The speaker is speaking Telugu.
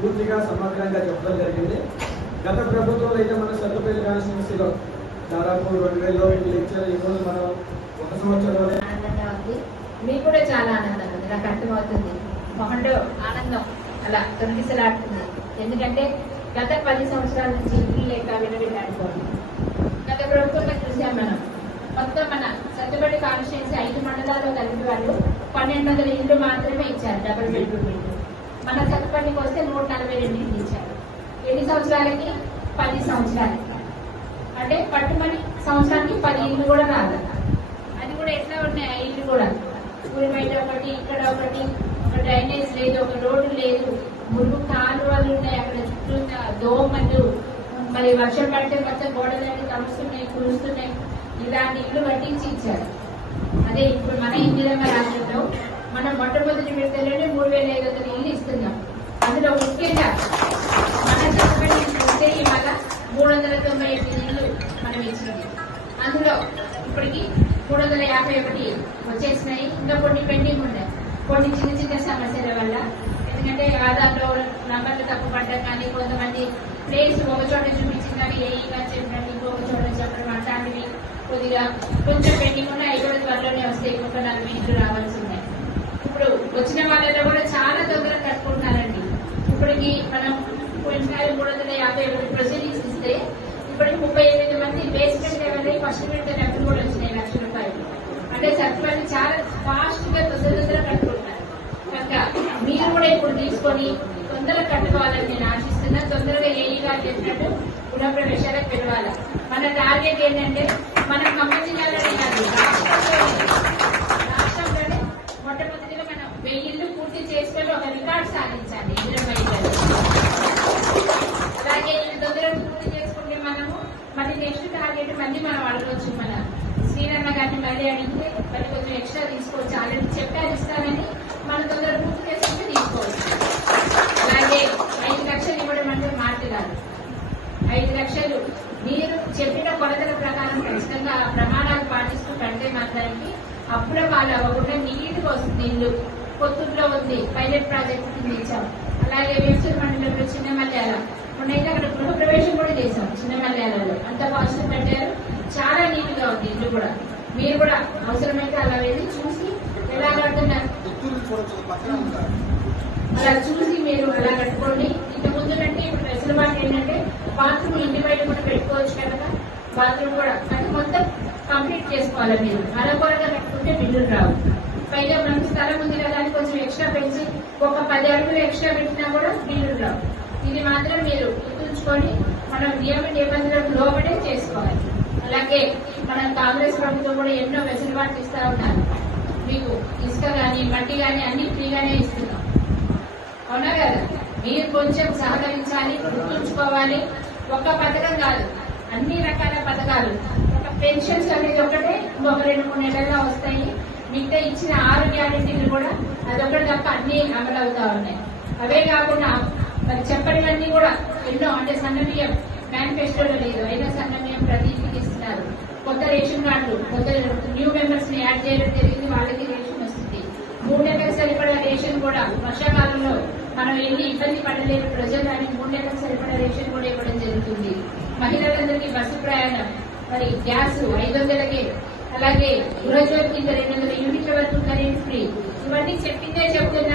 పూర్తిగా సమగ్రంగా చెప్పడం జరిగింది. గత ప్రభుత్వంలో అయితే మన సర్దుపల్లి కాన్స్టిట్యున్సీలో దాదాపు 2000 లెక్చర్ ఈరోజు మనం ఒక సంవత్సరంలో ఆనందంగా ఉంది. మీకు కూడా చాలా ఆనందంగా ఉంది, నాకు అర్థమవుతుంది. మొహంలో ఆనందం అలా తొలగిసలాడుతుంది. ఎందుకంటే గత 10 సంవత్సరాల నుంచి ఇల్లు లేక వినవిల్లాడుకోండి. గత ప్రభుత్వంలో చూసాం మనం. మొత్తం మన సత్తుపల్లి కాన్స్టిట్యున్సీ 5 మండలాల్లో కలిపి వాళ్ళు 1200 ఇల్లు మాత్రమే ఇచ్చారు, డబుల్ బెడ్రూమ్ ఇల్లు. మన సత్తుపల్లికి వస్తే 142 ఇల్లు ఇచ్చారు. ఎన్ని సంవత్సరాలకి? 10 సంవత్సరాలకి. అంటే పట్టుమని సంవత్సరానికి 10 ఇల్లు కూడా రాదు. అది కూడా ఎట్లా ఉన్నాయి ఆ ఇల్లు కూడా? ఊరి బయట ఒకటి, ఇక్కడ ఒకటి, ఒక డ్రైనేజ్ లేదు, ఒక రోడ్డు లేదు, మురుగు కాలువలు ఉన్నాయి, అక్కడ చుట్టూ దోమలు, మరి వర్షం పడితే మొత్తం గోడలన్నీ తడుస్తున్నాయి, కురుస్తున్నాయి. ఇలాంటి ఇల్లు కట్టించి ఇచ్చారు. అదే ఇప్పుడు మన ఇందిరమ్మ రాష్ట్రంలో మనం మొట్టమొదటి విడతలోనే 3500 ఇల్లు ఇస్తున్నాం. అందులో ముఖ్యంగా మన సత్తుపల్లి చూస్తే ఇవాళ 398 ఇల్లు మనం ఇచ్చినాం. అందులో ఇప్పటికి 351 వచ్చేసినాయి. ఇంకా కొన్ని పెండింగ్ ఉన్నాయి, కొన్ని చిన్న చిన్న సమస్యల వల్ల. ఎందుకంటే ఆధార్లో నంబర్లు తప్పు పడ్డం కానీ, కొంతమంది ప్లేస్ ఒక చోట చూపించింది కానీ ఏఈగా చెప్పినట్టు ఇంకొక చోట చెప్పడం, అట్లాంటివి కొద్దిగా కొంచెం పెండింగ్ ఉన్నాయి. అవి కూడా త్వరలోనే వస్తాయి. ఇంకొక 40 ఇల్లు రావాల్సి ఉన్నాయి. ఇప్పుడు వచ్చిన వాళ్ళలో కూడా చాలా తొందరగా కట్టుకుంటున్నారండి. ఇప్పటికి మనం పోయినసారి 351 ప్రొసీడింగ్స్ ఇస్తే ఇప్పటికి 38 మంది బేస్మెంట్ లెవెల్ ఫస్ట్ విడత డబ్బులు కూడా వచ్చినాయి, ₹1,00,000. అంటే సత్తుపల్లి చాలా ఫాస్ట్ గా తొందరగా కట్టుకుంటున్నారు. కనుక మీరు కూడా ఇప్పుడు తీసుకొని తొందరగా కట్టుకోవాలని నేను ఆశిస్తున్నా. తొందరగా ఏఈగా చెప్పినట్టు గృహప్రవేశాలకు పిలవాలి. మన టార్గెట్ ఏంటంటే మన ఖమ్మం జిల్లాలోనే కాదు, రాష్ట్రంలోనే మొట్టమొదటిగా మనం 1000 ఇల్లు పూర్తి చేసుకొని ఒక రికార్డు సాధించాలి. అలాగే ఇల్లు తొందరగా పూర్తి చేసుకుంటే మనము మళ్ళీ నెక్స్ట్ టార్గెట్ మళ్ళీ మనం అడగవచ్చు. మన శ్రీరన్న గారిని మళ్ళీ అడిగితే మళ్ళీ కొంచెం ఎక్స్ట్రా తీసుకోవచ్చు. ఆల్రెడీ చెప్పారు ఇస్తానని, మనం తొందరగా పూర్తి చేసుకుంటే తీసుకోవచ్చు. అలాగే 5 లక్షలు ఇవ్వడం అంటే మాట కాదు. 5 లక్షలు మీరు చెప్పిన కొలతల ప్రకారం ఖచ్చితంగా ప్రమాణాలు పాటిస్తూ కడితే మాత్రానికి అప్పుల పాలు అవ్వకుండా నీటికి వస్తుంది. ఇల్లు కొత్తూరులో ఉంది, పైలట్ ప్రాజెక్ట్ కింద ఇచ్చాం. అలాగే వేసూరు మండలంలో చిన్న మల్యాల మొన్నైతే అక్కడ గృహ ప్రవేశం కూడా చేశాం. చిన్న మల్యాలలో అంత కాస్ట్ పెట్టారు. చాలా నీట్ గా ఉంది ఇల్లు కూడా. మీరు కూడా అవసరమైతే అలా వెళ్ళి చూసి ఎలా కడుతున్నారు అలా చూసి మీరు అలా కట్టుకోండి. ఇంత ముందు కంటే ఇప్పుడు వెసులుబాటు ఏంటంటే బాత్రూమ్ ఇంటి బయట కూడా పెట్టుకోవచ్చు కనుక బాత్రూమ్ కూడా అది మొత్తం కంప్లీట్ చేసుకోవాలి. మీరు అరకొరగా కట్టుకుంటే బిల్లులు రావు. పైగా మనకి స్థలం ఉంది కదా అని కొంచెం ఎక్స్ట్రా పెంచి ఒక 10 అడుగులు ఎక్స్ట్రా పెట్టినా కూడా బిల్లులు రావు. ఇది మాత్రం మీరు గుర్తుంచుకొని మనం నియమ నిబంధనలకు లోబడే చేసుకోవాలి. అలాగే మన కాంగ్రెస్ ప్రభుత్వం కూడా ఎన్నో వెసులుబాట్లు ఇస్తా ఉన్నారు. మీకు ఇసుక కానీ మట్టి కానీ అన్ని ఫ్రీగానే ఇస్తున్నాం, అవునా కదా? మీరు కొంచెం సహకరించాలి, గుర్తుంచుకోవాలి. ఒక్క పథకం కాదు, అన్ని రకాల పథకాలు. ఒక పెన్షన్స్ అనేది ఒకటే ఇంకొక 2-3 నెలల్లో వస్తాయి. మిగతా ఇచ్చిన 6 గ్యారెంటీలు కూడా అదొకటి తప్ప అన్ని అమలు అవుతా ఉన్నాయి. అవే కాకుండా మరి చెప్పనివన్నీ కూడా ఎన్నో, అంటే సన్నబియ్యం మేనిఫెస్టోలో లేదు, అయినా సన్నబియ్యం ప్రతి ఇంటికి ఇస్తున్నారు. కొత్త రేషన్ కార్డులు, కొత్త న్యూ మెంబర్స్ ని యాడ్ చేయడం జరిగింది, వాళ్ళకి రేషన్ వస్తుంది. 3 నెలలకు సరిపడా రేషన్ కూడా వర్షాకాలంలో మనం ఎన్ని ఇబ్బంది పడలేని ప్రజలని 3 నెలలకు సరిపడా రేషన్ కూడా ఇవ్వడం జరుగుతుంది. మహిళలందరికీ బస్సు ప్రయాణం, మరి గ్యాస్ 500కే, అలాగే గృహజ్యోతి కింద 200 యూనిట్ల వరకు కరెంట్ ఫ్రీ. ఇవన్నీ చెప్పిందే చెప్తుంది.